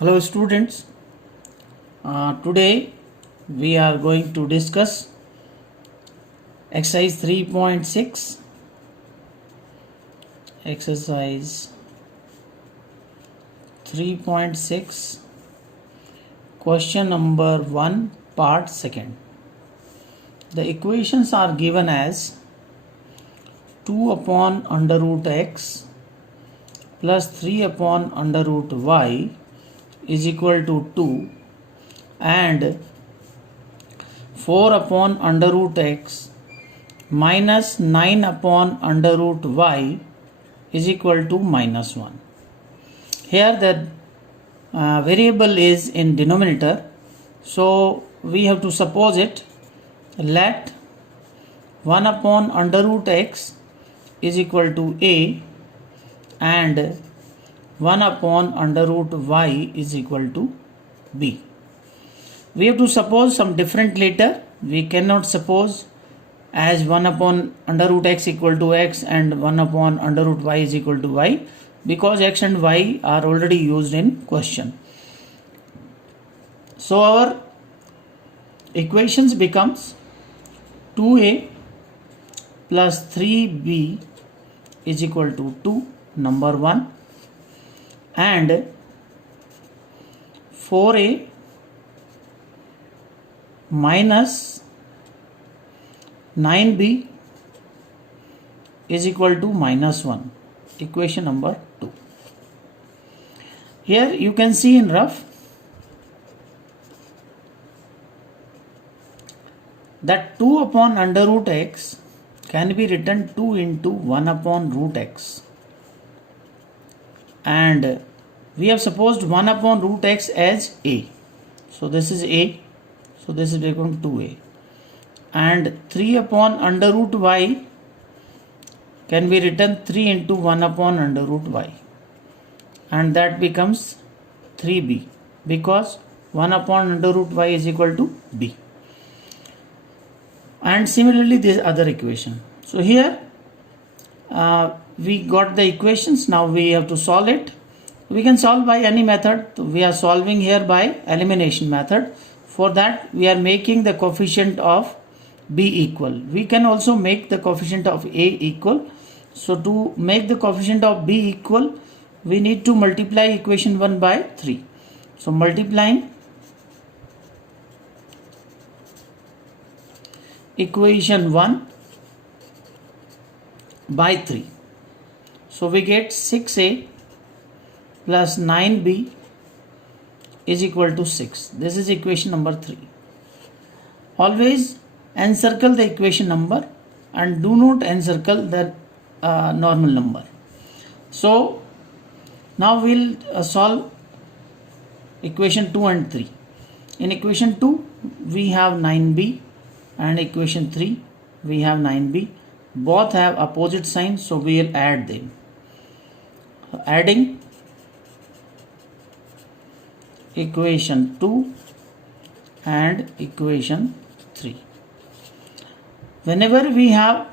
Hello students, today we are going to discuss exercise 3.6, exercise 3.6, question number 1, part 2nd. The equations are given as 2 upon under root x plus 3 upon under root y is equal to 2 and 4 upon under root x minus 9 upon under root y is equal to minus 1. Here the variable is in denominator, so we have to suppose it. Let 1 upon under root x is equal to a and 1 upon under root y is equal to b. We have to suppose some different letter. We cannot suppose as 1 upon under root x equal to x and 1 upon under root y is equal to y, because x and y are already used in question. So our equations becomes 2a plus 3b is equal to 2, number 1, and 4a minus 9b is equal to minus 1, equation number 2. Here you can see in rough that 2 upon under root x can be written 2 into 1 upon root x, and we have supposed 1 upon root x as a, so this is a, so this is become 2a, and 3 upon under root y can be written 3 into 1 upon under root y, and that becomes 3b, because 1 upon under root y is equal to b. And similarly this other equation. So here we got the equations. Now we have to solve it. We can solve by any method. We are solving here by elimination method. For that we are making the coefficient of b equal. We can also make the coefficient of a equal. So to make the coefficient of b equal, we need to multiply equation 1 by 3. So multiplying equation 1 by 3. So we get 6a plus 9b is equal to 6. This is equation number 3. Always encircle the equation number and do not encircle the normal number. So now we'll solve equation 2 and 3. In equation 2 we have 9b, and equation 3 we have 9b. Both have opposite signs, so we will add them. Adding equation 2 and equation 3. Whenever we have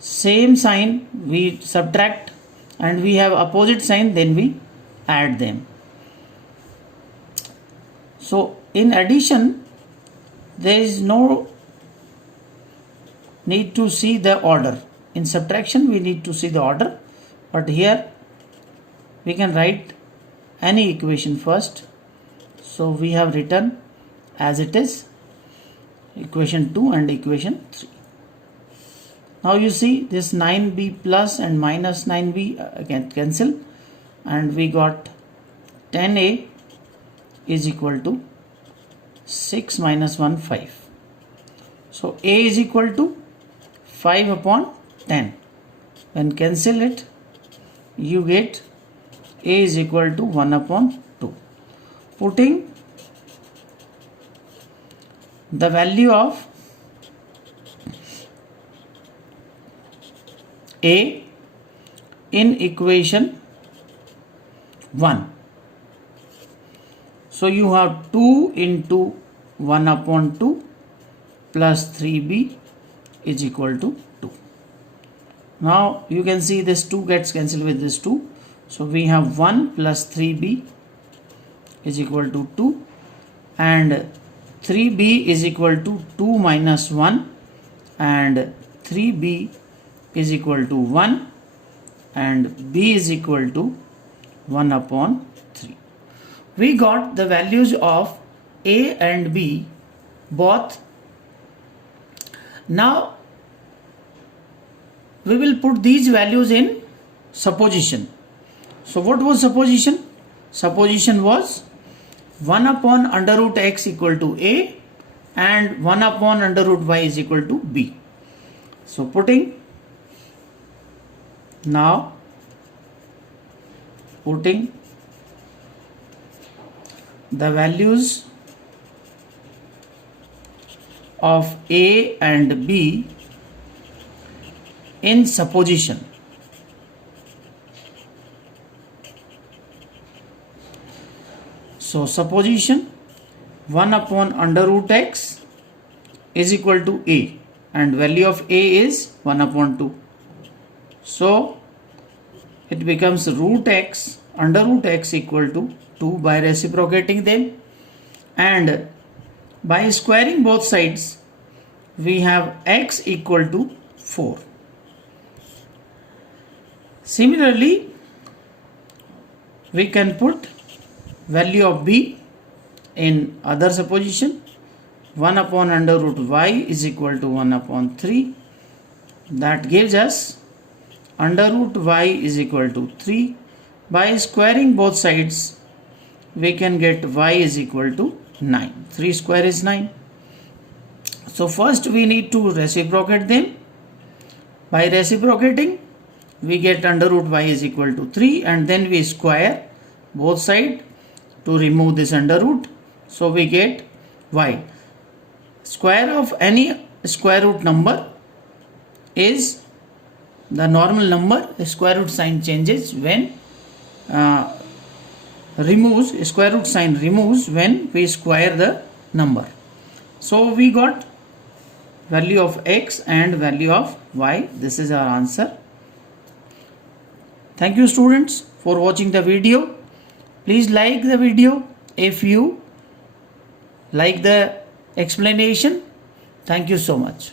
same sign we subtract, and we have opposite sign then we add them. So in addition there is no need to see the order. In subtraction we need to see the order, but here we can write any equation first. So we have written as it is equation 2 and equation 3. Now you see this 9b plus and minus 9b can cancel, and we got 10a is equal to 6 minus 1 5. So a is equal to 5 upon 10. When cancel it, you get a is equal to 1 upon 2. Putting the value of a in equation 1. So you have 2 into 1 upon 2 plus 3b is equal to 2. Now you can see this 2 gets cancelled with this 2. So we have 1 plus 3b is equal to 2 and 3b is equal to 2 minus 1 and 3b is equal to 1 and b is equal to 1 upon 3. We got the values of a and b both. Now we will put these values in supposition. So what was supposition? Supposition was 1 upon under root x equal to a and 1 upon under root y is equal to b. So putting the values of a and b in supposition. So supposition 1 upon under root x is equal to a and value of a is 1 upon 2. So it becomes root x under root x equal to 2 by reciprocating them, and by squaring both sides we have x equal to 4. Similarly, we can put value of b in other supposition. 1 upon under root y is equal to 1 upon 3. That gives us under root y is equal to 3. By squaring both sides we can get y is equal to 9. 3 square is 9. So first we need to reciprocate them. By reciprocating we get under root y is equal to 3 and then we square both sides to remove this under root. So we get y. Square of any square root number is the normal number. Square root sign changes when square root sign removes when we square the number. So we got value of x and value of y. This is our answer. Thank you students for watching the video. Please like the video if you like the explanation. Thank you so much.